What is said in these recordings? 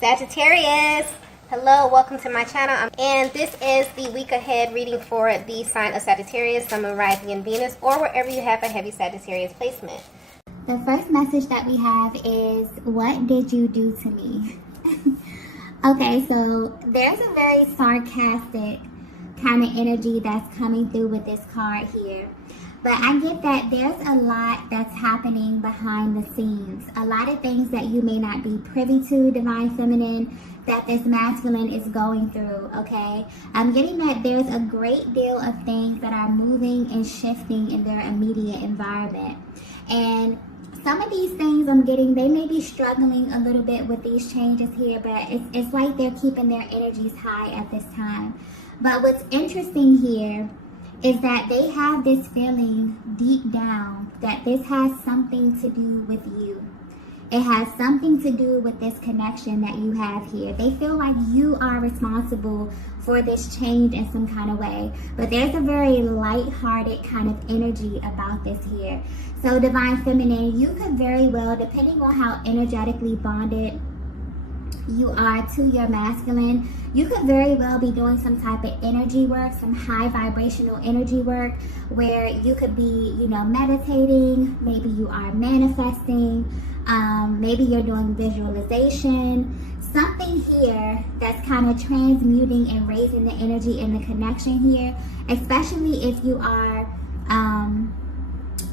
Sagittarius, hello, welcome to my channel, and this is the week ahead reading for the sign of Sagittarius, Sun, Moon, Rising, and Venus, or wherever you have a heavy Sagittarius placement. The first message that we have is, what did you do to me? Okay, so there's a very sarcastic kind of energy that's coming through with this card here. But I get that there's a lot that's happening behind the scenes. A lot of things that you may not be privy to, Divine Feminine, that this masculine is going through, okay? I'm getting that there's a great deal of things that are moving and shifting in their immediate environment. And some of these things I'm getting, they may be struggling a little bit with these changes here, but it's like they're keeping their energies high at this time. But what's interesting here is that they have this feeling deep down that this has something to do with you. It has something to do with this connection that you have here. They feel like you are responsible for this change in some kind of way. But there's a very light-hearted kind of energy about this here. So Divine Feminine, you could very well, depending on how energetically bonded you are to your masculine, you could very well be doing some type of energy work, some high vibrational energy work, where you could be, meditating, maybe you are manifesting, maybe you're doing visualization, something here that's kind of transmuting and raising the energy and the connection here, especially if you are,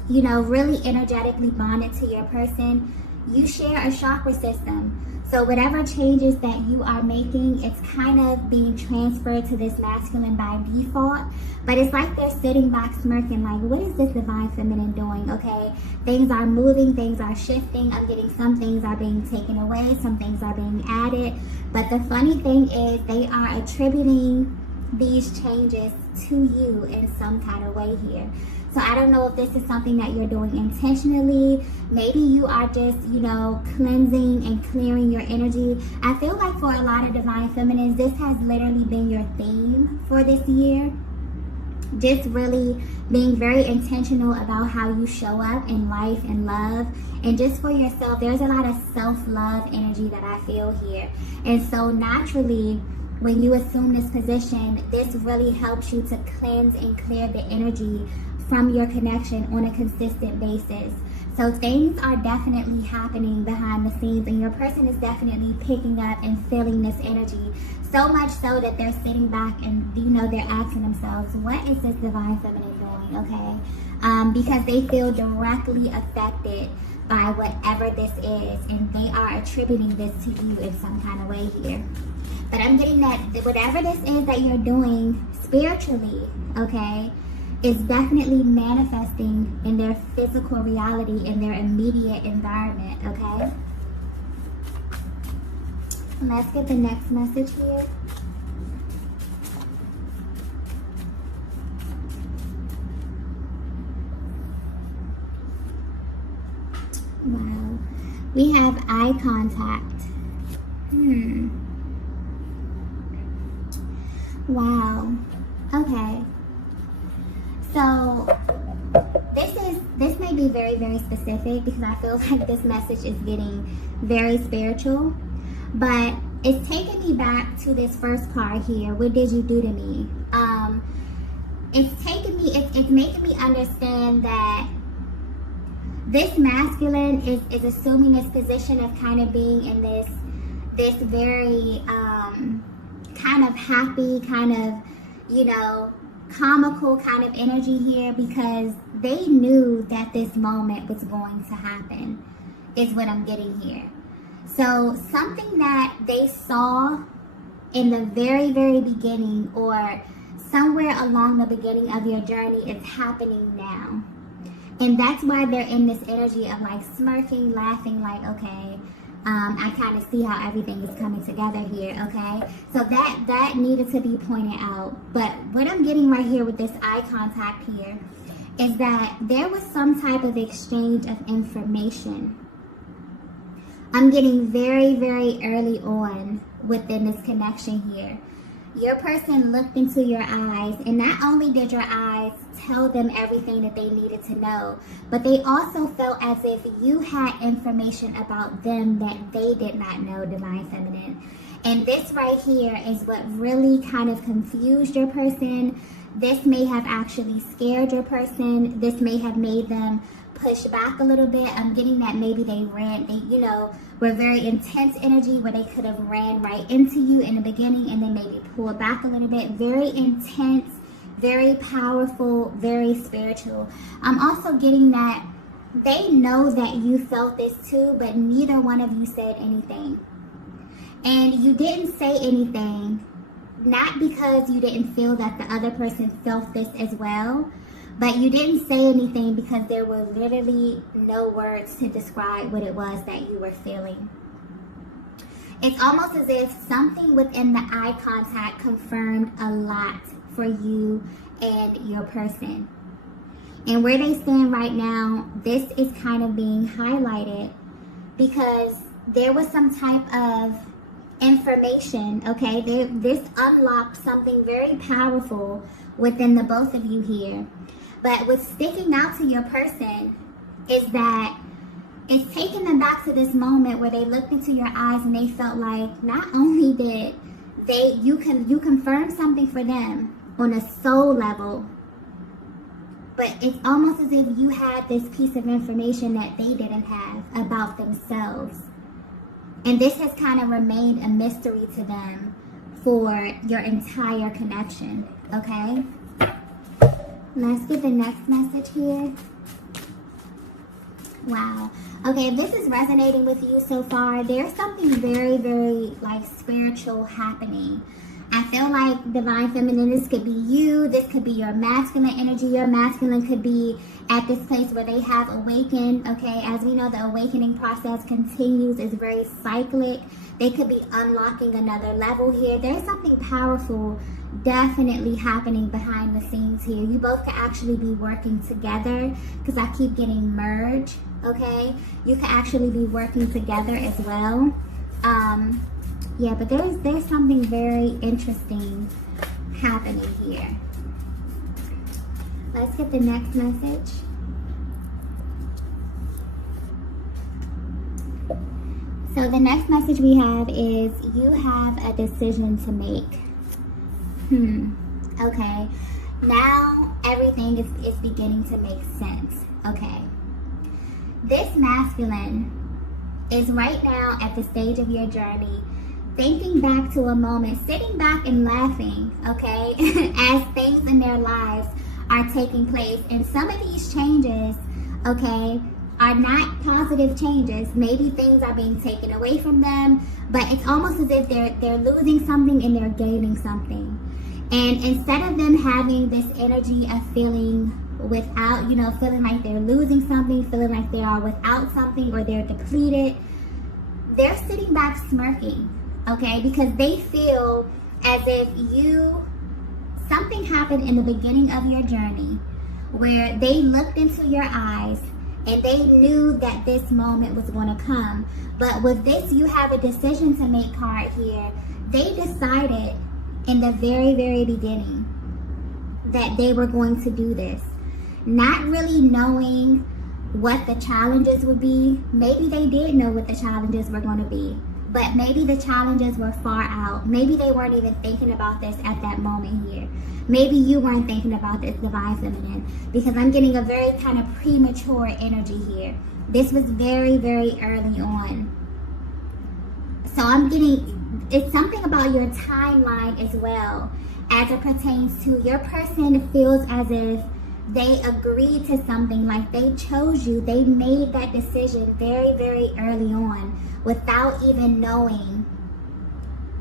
really energetically bonded to your person. You share a chakra system. So whatever changes that you are making, it's kind of being transferred to this masculine by default. But it's like they're sitting back smirking like, what is this Divine Feminine doing? Okay, things are moving, things are shifting. I'm getting some things are being taken away, some things are being added. But the funny thing is they are attributing these changes to you in some kind of way here. So I don't know if this is something that you're doing intentionally. Maybe you are just, cleansing and clearing your energy. I feel like for a lot of Divine Feminines, this has literally been your theme for this year. Just really being very intentional about how you show up in life and love. And just for yourself, there's a lot of self-love energy that I feel here. And so naturally, when you assume this position, this really helps you to cleanse and clear the energy from your connection on a consistent basis. So things are definitely happening behind the scenes, and your person is definitely picking up and feeling this energy, so much so that they're sitting back and they're asking themselves, what is this Divine Feminine doing? Okay, because they feel directly affected by whatever this is, and they are attributing this to you in some kind of way here. But I'm getting that whatever this is that you're doing spiritually, okay, is definitely manifesting in their physical reality, in their immediate environment, okay? Let's get the next message here. Wow. We have eye contact. Wow. Okay. So this may be very, very specific because I feel like this message is getting very spiritual, but it's taking me back to this first card here. What did you do to me? It's making me understand that this masculine is assuming this position of kind of being in this very kind of happy, kind of, comical kind of energy here, because they knew that this moment was going to happen, is what I'm getting here. So something that they saw in the very, very beginning, or somewhere along the beginning of your journey, is happening now. And that's why they're in this energy of like smirking, laughing, like, okay, I kind of see how everything is coming together here, okay? So that needed to be pointed out. But what I'm getting right here with this eye contact here is that there was some type of exchange of information. I'm getting very, very early on within this connection here. Your person looked into your eyes, and not only did your eyes tell them everything that they needed to know, but they also felt as if you had information about them that they did not know, Divine Feminine. And this right here is what really kind of confused your person. This may have actually scared your person. This may have made them push back a little bit. I'm getting that maybe they were very intense energy where they could have ran right into you in the beginning and then maybe pull back a little bit. Very intense, very powerful, very spiritual. I'm also getting that they know that you felt this too, but neither one of you said anything. And you didn't say anything, not because you didn't feel that the other person felt this as well, but you didn't say anything because there were literally no words to describe what it was that you were feeling. It's almost as if something within the eye contact confirmed a lot for you and your person. And where they stand right now, this is kind of being highlighted because there was some type of information, okay? This unlocked something very powerful within the both of you here. But what's sticking out to your person is that it's taking them back to this moment where they looked into your eyes and they felt like not only did you confirmed something for them on a soul level, but it's almost as if you had this piece of information that they didn't have about themselves. And this has kind of remained a mystery to them for your entire connection, okay? Let's get the next message here. Wow. Okay, if this is resonating with you so far, there's something very, very spiritual happening. I feel like Divine Feminine, this could be you. This could be your masculine energy. Your masculine could be at this place where they have awakened. Okay, as we know, the awakening process continues. It's very cyclic. They could be unlocking another level here. There's something powerful definitely happening behind the scenes here. You both could actually be working together because I keep getting merge. Okay, you could actually be working together as well. Yeah, but there's something very interesting happening here. Let's get the next message. So the next message we have is you have a decision to make. Okay. Now everything is beginning to make sense. Okay. This masculine is right now at the stage of your journey thinking back to a moment, sitting back and laughing, okay, as things in their lives are taking place. And some of these changes, okay, are not positive changes. Maybe things are being taken away from them, but it's almost as if they're losing something and they're gaining something. And instead of them having this energy of feeling without, feeling like they're losing something, feeling like they are without something or they're depleted, they're sitting back smirking, okay? Because they feel as if something happened in the beginning of your journey where they looked into your eyes and they knew that this moment was going to come. But with this, you have a decision to make card here. They decided in the very, very beginning that they were going to do this, not really knowing what the challenges would be. Maybe they did know what the challenges were going to be, but maybe the challenges were far out. Maybe they weren't even thinking about this at that moment here. Maybe you weren't thinking about this, Divine Feminine, because I'm getting a very kind of premature energy here. This was very, very early on. So I'm getting, it's something about your timeline as well as it pertains to your person feels as if they agreed to something, like they chose you. They made that decision very, very early on without even knowing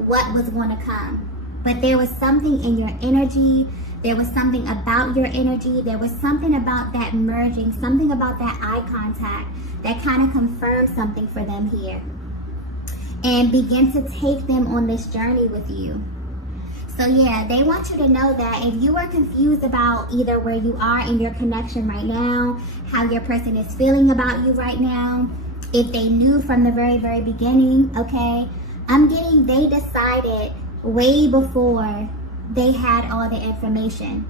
what was going to come. But there was something in your energy. There was something about your energy. There was something about that merging, something about that eye contact that kind of confirmed something for them here and begin to take them on this journey with you. So yeah, they want you to know that if you are confused about either where you are in your connection right now, how your person is feeling about you right now, if they knew from the very, very beginning, okay, I'm getting they decided way before they had all the information.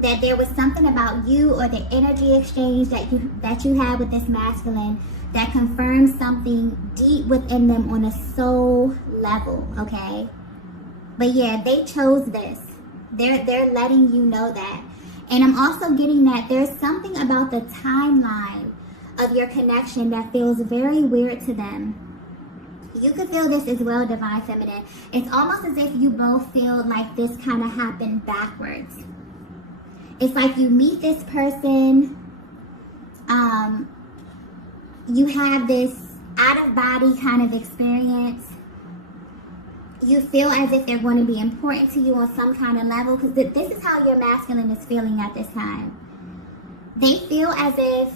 That there was something about you or the energy exchange that you had with this masculine that confirms something deep within them on a soul level, okay? But yeah, they chose this. They're letting you know that. And I'm also getting that there's something about the timeline of your connection that feels very weird to them. You could feel this as well, Divine Feminine. It's almost as if you both feel like this kind of happened backwards. It's like you meet this person, you have this out-of-body kind of experience. You feel as if they're going to be important to you on some kind of level, because this is how your masculine is feeling at this time. They feel as if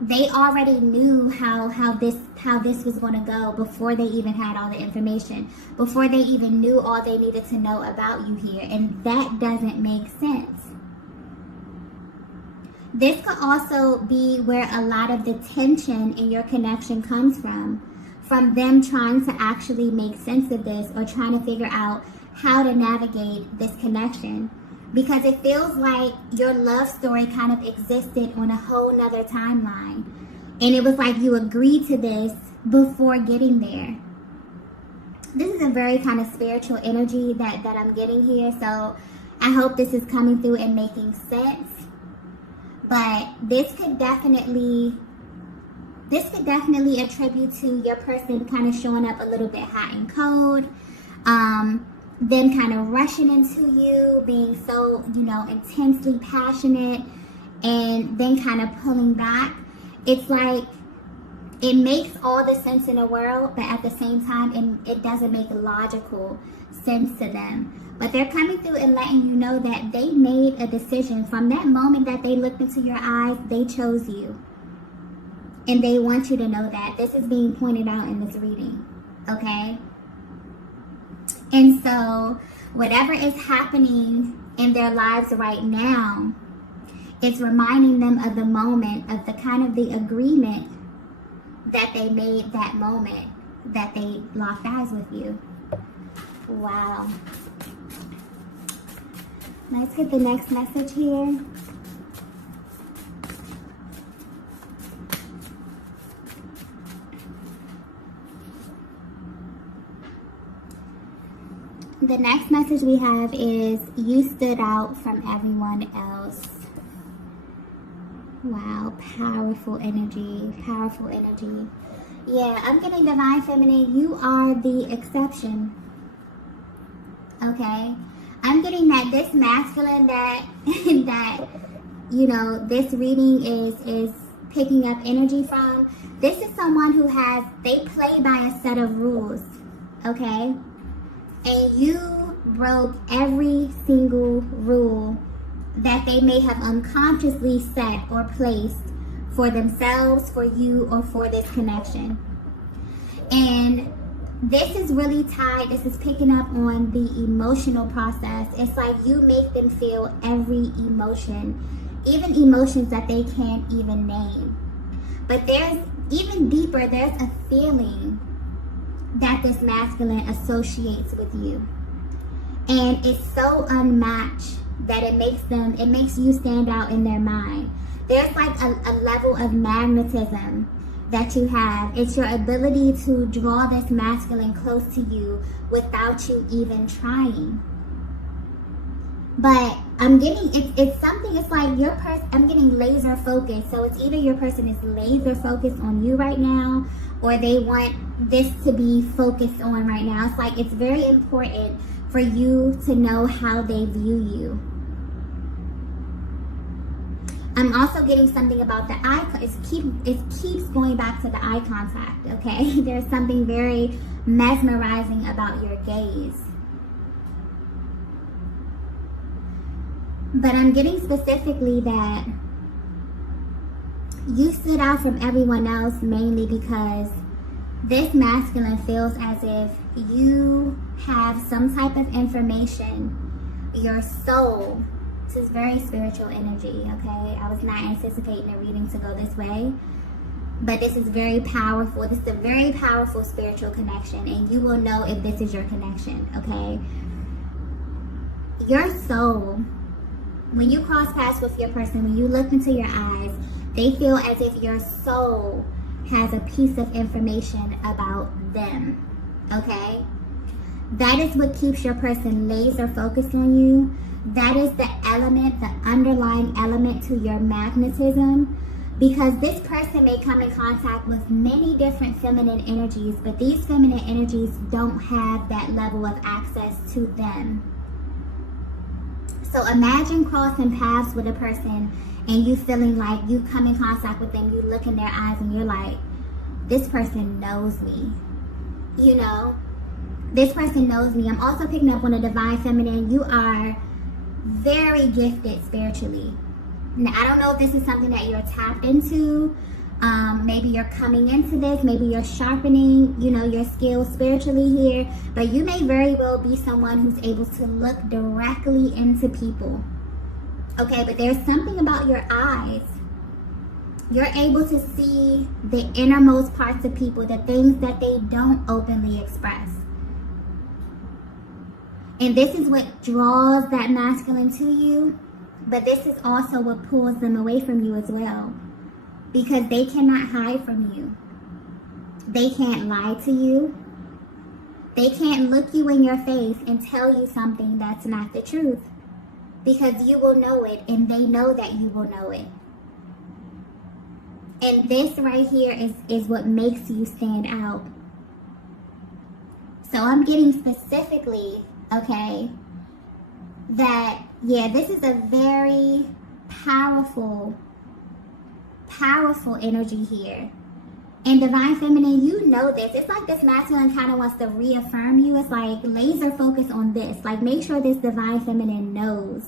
they already knew how this was going to go before they even had all the information, before they even knew all they needed to know about you here, and that doesn't make sense. This could also be where a lot of the tension in your connection comes from them trying to actually make sense of this or trying to figure out how to navigate this connection. Because it feels like your love story kind of existed on a whole nother timeline. And it was like you agreed to this before getting there. This is a very kind of spiritual energy that I'm getting here. So I hope this is coming through and making sense. But this could definitely attribute to your person kind of showing up a little bit hot and cold. Them kind of rushing into you, being so, intensely passionate, and then kind of pulling back. It's like it makes all the sense in the world, but at the same time, it doesn't make logical sense to them. But they're coming through and letting you know that they made a decision. From that moment that they looked into your eyes, they chose you. And they want you to know that. This is being pointed out in this reading, okay? And so, whatever is happening in their lives right now, it's reminding them of the moment, of the kind of the agreement that they made that moment that they locked eyes with you. Wow. Let's get the next message here. The next message we have is, you stood out from everyone else. Wow, powerful energy, powerful energy. Yeah, I'm getting Divine Feminine, you are the exception. Okay? I'm getting that this masculine that this reading is picking up energy from. This is someone who they play by a set of rules. Okay? And you broke every single rule that they may have unconsciously set or placed for themselves, for you, or for this connection. And this is really tied, this is picking up on the emotional process. It's like you make them feel every emotion, even emotions that they can't even name. But there's even deeper, there's a feeling that this masculine associates with you, and it's so unmatched that it makes you stand out in their mind. There's like a level of magnetism that you have. It's your ability to draw this masculine close to you without you even trying. But I'm getting it's something. It's like your person. I'm getting laser focused. So it's either your person is laser focused on you right now, or they want this to be focused on right now. It's like it's very important for you to know how they view you. I'm also getting something about the eye. It keeps going back to the eye contact. Okay, there's something very mesmerizing about your gaze. But I'm getting specifically that you stood out from everyone else mainly because this masculine feels as if you have some type of information, your soul. This is very spiritual energy, okay? I was not anticipating a reading to go this way. But this is very powerful. This is a very powerful spiritual connection, and you will know if this is your connection, okay? Your soul, when you cross paths with your person, when you look into your eyes, they feel as if your soul has a piece of information about them, okay? That is what keeps your person laser focused on you. That is the element, the underlying element to your magnetism, because this person may come in contact with many different feminine energies, but these feminine energies don't have that level of access to them. So imagine crossing paths with a person and you feeling like you come in contact with them, you look in their eyes and you're like, this person knows me, you know? This person knows me. I'm also picking up on the divine feminine. You are very gifted spiritually. Now, I don't know if this is something that you're tapped into. Maybe you're coming into this. Maybe you're sharpening, you know, your skills spiritually here. But you may very well be someone who's able to look directly into people. Okay, but there's something about your eyes. You're able to see the innermost parts of people, the things that they don't openly express. And this is what draws that masculine to you, but this is also what pulls them away from you as well, because they cannot hide from you. They can't lie to you. They can't look you in your face and tell you something that's not the truth, because you will know it and they know that you will know it. And this right here is what makes you stand out. So I'm getting specifically, okay, that, yeah, this is a very powerful energy here. And divine feminine, you know this. It's like this masculine kind of wants to reaffirm you. It's like laser focus on this. Like, make sure this divine feminine knows,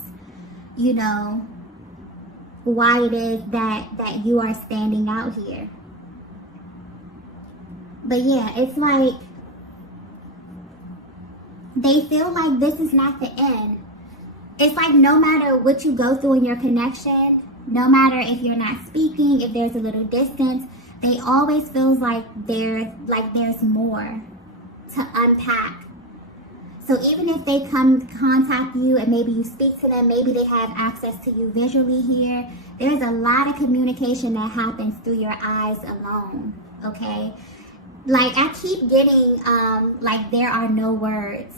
you know, why it is that you are standing out here. But yeah, it's like they feel like this is not the end. It's like no matter what you go through in your connection, no matter if you're not speaking, if there's a little distance, they always feels like there's more to unpack. So even if they come to contact you and maybe you speak to them, maybe they have access to you visually here, there's a lot of communication that happens through your eyes alone, okay? Like, I keep getting, like, there are no words.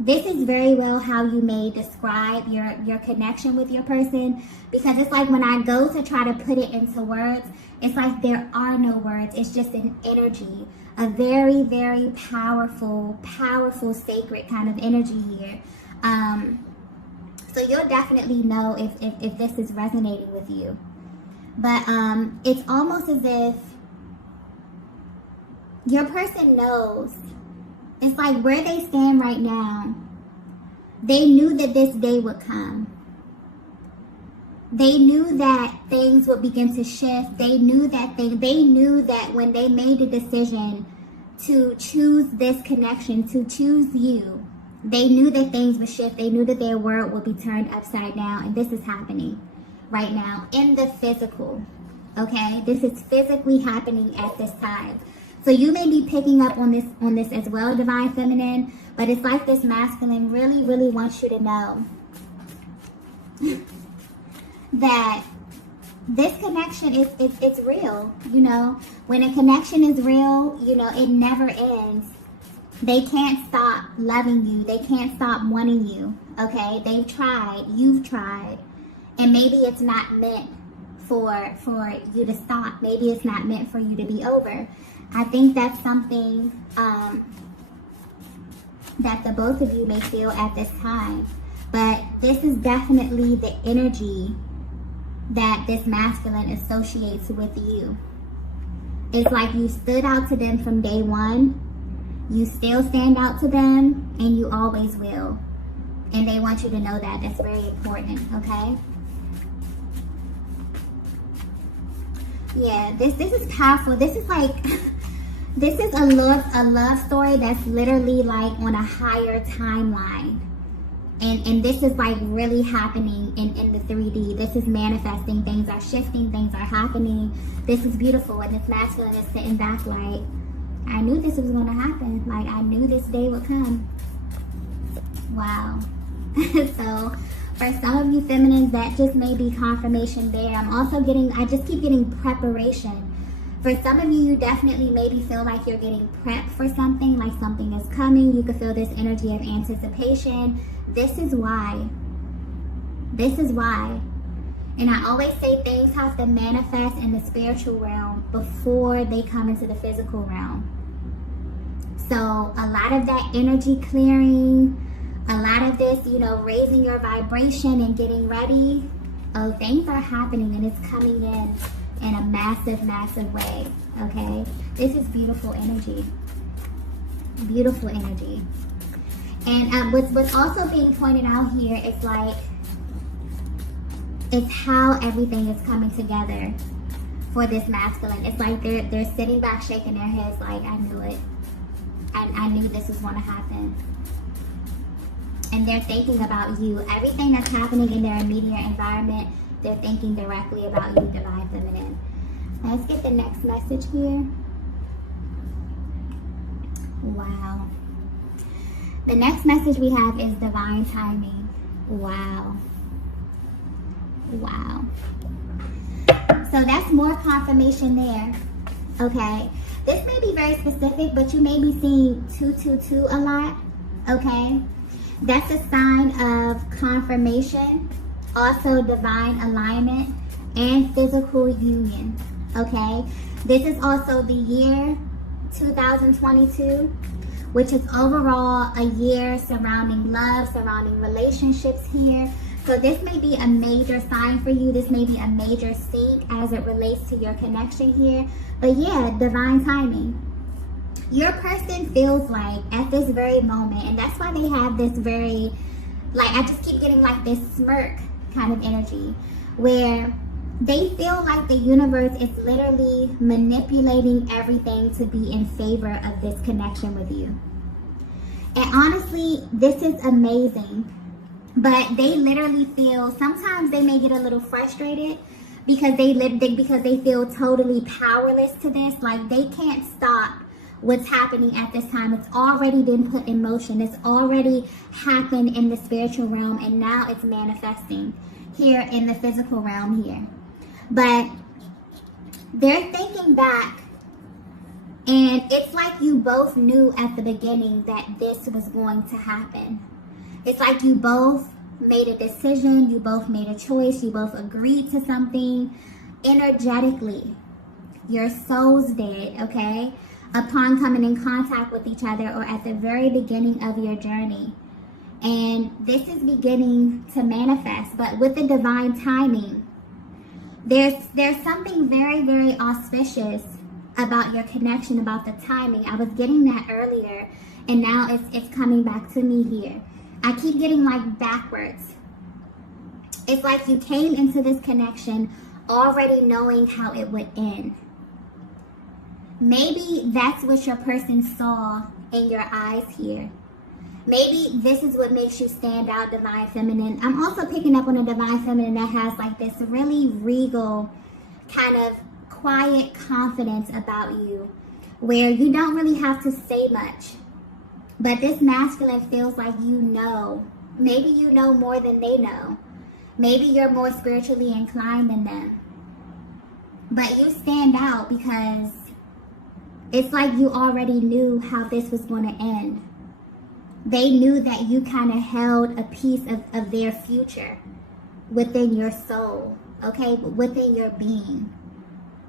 This is very well how you may describe your connection with your person, because it's like when I go to try to put it into words, it's like there are no words. It's just an energy, a very, very powerful, sacred kind of energy here. So you'll definitely know if this is resonating with you. But it's almost as if your person knows. It's like where they stand right now, they knew that this day would come. They knew that things would begin to shift. They knew that they knew that when they made the decision to choose this connection, to choose you, they knew that things would shift. They knew that their world would be turned upside down. And this is happening right now in the physical. Okay? This is physically happening at this time. So you may be picking up on this as well, divine feminine, but it's like this masculine really, really wants you to know that this connection it's real. You know, when a connection is real, you know, it never ends. They can't stop loving you. They can't stop wanting you. Okay, they've tried. You've tried, and maybe it's not meant for you to stop. Maybe it's not meant for you to be over. I think that's something that the both of you may feel at this time. But this is definitely the energy that this masculine associates with you. It's like you stood out to them from day one. You still stand out to them, and you always will. And they want you to know that. That's very important, okay? Yeah, this is powerful. This is like... This is a love story that's literally like on a higher timeline. And this is like really happening in the 3D. This is manifesting. Things are shifting. Things are happening. This is beautiful. And this masculine is sitting back like, I knew this was going to happen. Like, I knew this day would come. Wow. So, for some of you feminines, that just may be confirmation there. I just keep getting preparation. For some of you, you definitely maybe feel like you're getting prepped for something, like something is coming. You could feel this energy of anticipation. This is why. This is why. And I always say things have to manifest in the spiritual realm before they come into the physical realm. So a lot of that energy clearing, a lot of this, you know, raising your vibration and getting ready. Oh, things are happening and it's coming in a massive, massive way, okay? This is beautiful energy. Beautiful energy. And what's also being pointed out here is like, it's how everything is coming together for this masculine. It's like they're sitting back shaking their heads like, I knew it. I knew this was going to happen. And they're thinking about you. Everything that's happening in their immediate environment, they're thinking directly about you, divine feminine. Let's get the next message here. Wow. The next message we have is divine timing. Wow. Wow. So that's more confirmation there. Okay. This may be very specific, but you may be seeing 222 a lot. Okay. That's a sign of confirmation, also divine alignment, and physical union. Okay. This is also the year 2022, which is overall a year surrounding love, surrounding relationships here. So this may be a major sign for you. This may be a major sync as it relates to your connection here. But yeah, divine timing. Your person feels like at this very moment, and that's why they have this very, like, I just keep getting like this smirk kind of energy, where they feel like the universe is literally manipulating everything to be in favor of this connection with you. And honestly, this is amazing. But they literally feel, sometimes they may get a little frustrated because they feel totally powerless to this. Like, they can't stop what's happening at this time. It's already been put in motion. It's already happened in the spiritual realm, and now it's manifesting here in the physical realm here. But they're thinking back, and it's like you both knew at the beginning that this was going to happen. It's like you both made a decision, you both made a choice, you both agreed to something energetically. Your souls did, okay? Upon coming in contact with each other, or at the very beginning of your journey. And this is beginning to manifest, but with the divine timing, there's something very, very auspicious about your connection, about the timing. I was getting that earlier, and now it's coming back to me here. I keep getting like backwards. It's like you came into this connection already knowing how it would end. Maybe that's what your person saw in your eyes here. Maybe this is what makes you stand out, divine feminine. I'm also picking up on a divine feminine that has like this really regal, kind of quiet confidence about you, where you don't really have to say much. But this masculine feels like you know. Maybe you know more than they know. Maybe you're more spiritually inclined than them. But you stand out because it's like you already knew how this was going to end. They knew that you kind of held a piece of their future within your soul, okay? Within your being.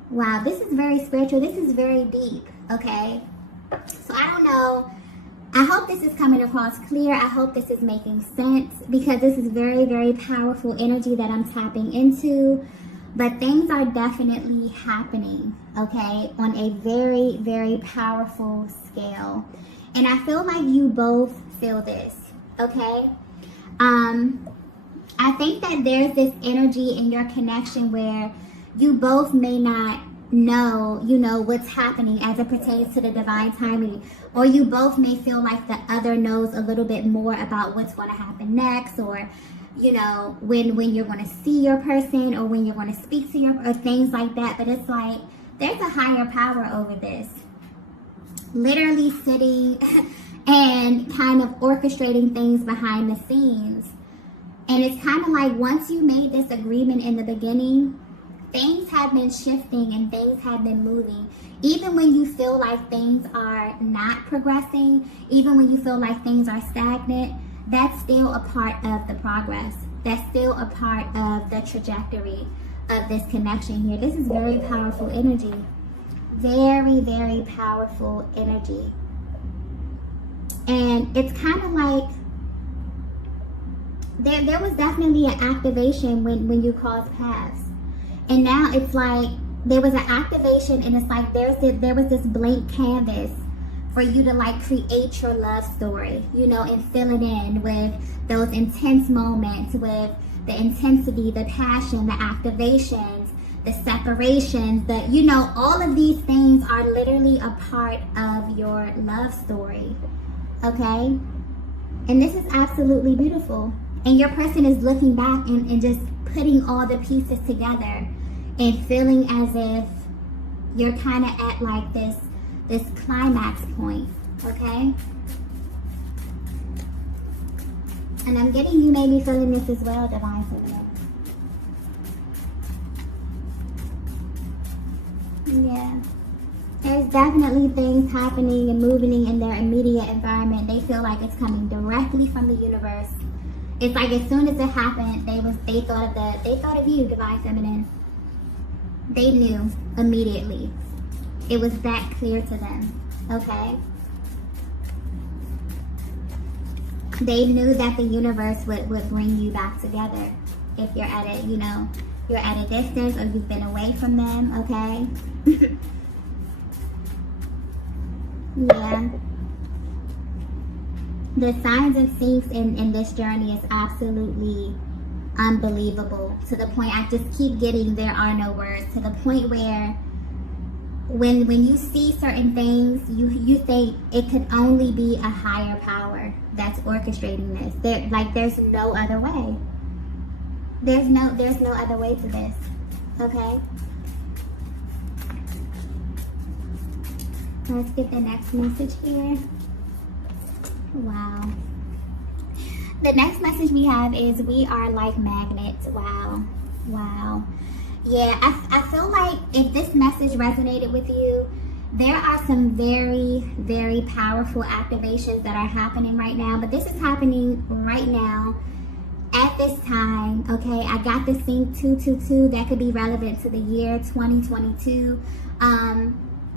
Wow, this is very spiritual. This is very deep, okay? So I don't know. I hope this is coming across clear. I hope this is making sense, because this is very, very powerful energy that I'm tapping into. But things are definitely happening, okay, on a very, very powerful scale. And I feel like you both feel this, okay? I think that there's this energy in your connection where you both may not know, what's happening as it pertains to the divine timing. Or you both may feel like the other knows a little bit more about what's going to happen next, or, when you're going to see your person, or when you're going to speak to or things like that. But it's like, there's a higher power over this. Literally sitting and kind of orchestrating things behind the scenes. And it's kind of like, once you made this agreement in the beginning, things have been shifting and things have been moving. Even when you feel like things are not progressing, even when you feel like things are stagnant, that's still a part of the progress. That's still a part of the trajectory of this connection here. This is very powerful energy. Very, very powerful energy. And it's kind of like, there was definitely an activation when you crossed paths. And now it's like, there was an activation, and it's like there was this blank canvas for you to like create your love story, and fill it in with those intense moments, with the intensity, the passion, the activations, the separations, all of these things are literally a part of your love story, okay? And this is absolutely beautiful. And your person is looking back and just putting all the pieces together and feeling as if you're kind of at like this climax point, okay? And I'm getting you may be feeling this as well, Divine Feminine. Yeah. There's definitely things happening and moving in their immediate environment. They feel like it's coming directly from the universe. It's like as soon as it happened, they thought of you, Divine Feminine. They knew immediately. It was that clear to them, okay? They knew that the universe would bring you back together if you're at you're at a distance or you've been away from them, okay? Yeah. The signs and syncs in this journey is absolutely unbelievable, to the point I just keep getting there are no words, to the point where when you see certain things, you think it could only be a higher power that's orchestrating this. There's no other way. There's no other way to this, okay? Let's get the next message here. Wow. The next message we have is, we are like magnets. Wow. Wow. Yeah, I feel like if this message resonated with you, there are some very, very powerful activations that are happening right now. But this is happening right now at this time, okay? I got this thing 222 that could be relevant to the year 2022.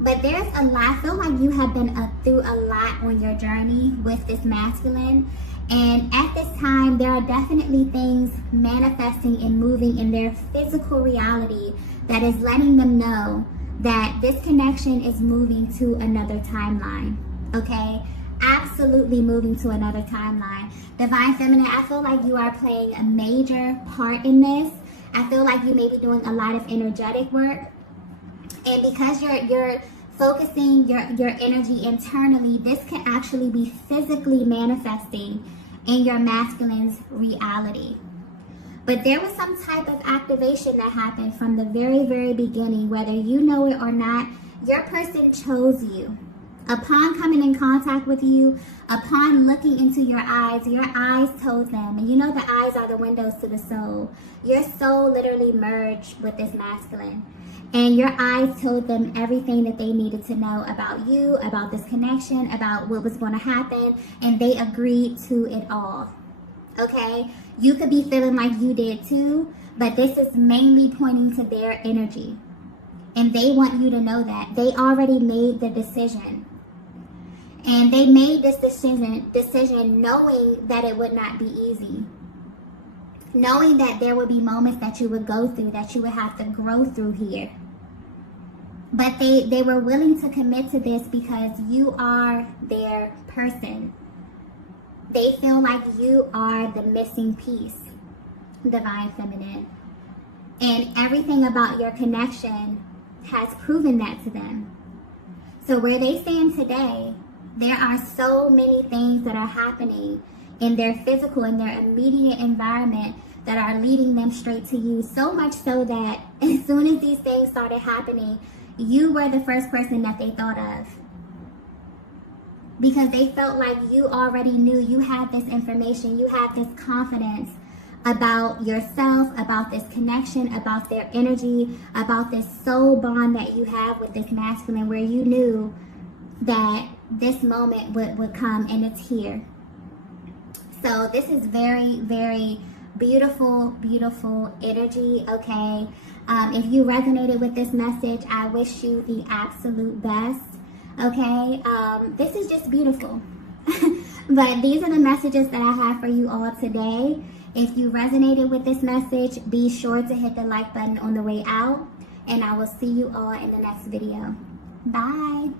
But there's a lot. I feel like you have been through a lot on your journey with this masculine. And at this time, there are definitely things manifesting and moving in their physical reality that is letting them know that this connection is moving to another timeline, okay? Absolutely moving to another timeline. Divine Feminine, I feel like you are playing a major part in this. I feel like you may be doing a lot of energetic work. And because you're focusing your energy internally, this can actually be physically manifesting in your masculine's reality. But there was some type of activation that happened from the very, very beginning, whether you know it or not. Your person chose you. Upon coming in contact with you, upon looking into your eyes told them, and the eyes are the windows to the soul. Your soul literally merged with this masculine. And your eyes told them everything that they needed to know about you, about this connection, about what was going to happen, and they agreed to it all, okay? You could be feeling like you did too, but this is mainly pointing to their energy. And they want you to know that. They already made the decision. And they made this decision knowing that it would not be easy. Knowing that there would be moments that you would go through, that you would have to grow through here. But they were willing to commit to this because you are their person. They feel like you are the missing piece, Divine Feminine. And everything about your connection has proven that to them. So where they stand today, there are so many things that are happening in their physical, in their immediate environment that are leading them straight to you. So much so that as soon as these things started happening, you were the first person that they thought of. Because they felt like you already knew, you had this information, you had this confidence about yourself, about this connection, about their energy, about this soul bond that you have with this masculine, where you knew that this moment would come, and it's here. So this is very, very beautiful, beautiful energy, okay? If you resonated with this message, I wish you the absolute best, okay? This is just beautiful. But these are the messages that I have for you all today. If you resonated with this message, be sure to hit the like button on the way out, and I will see you all in the next video. Bye.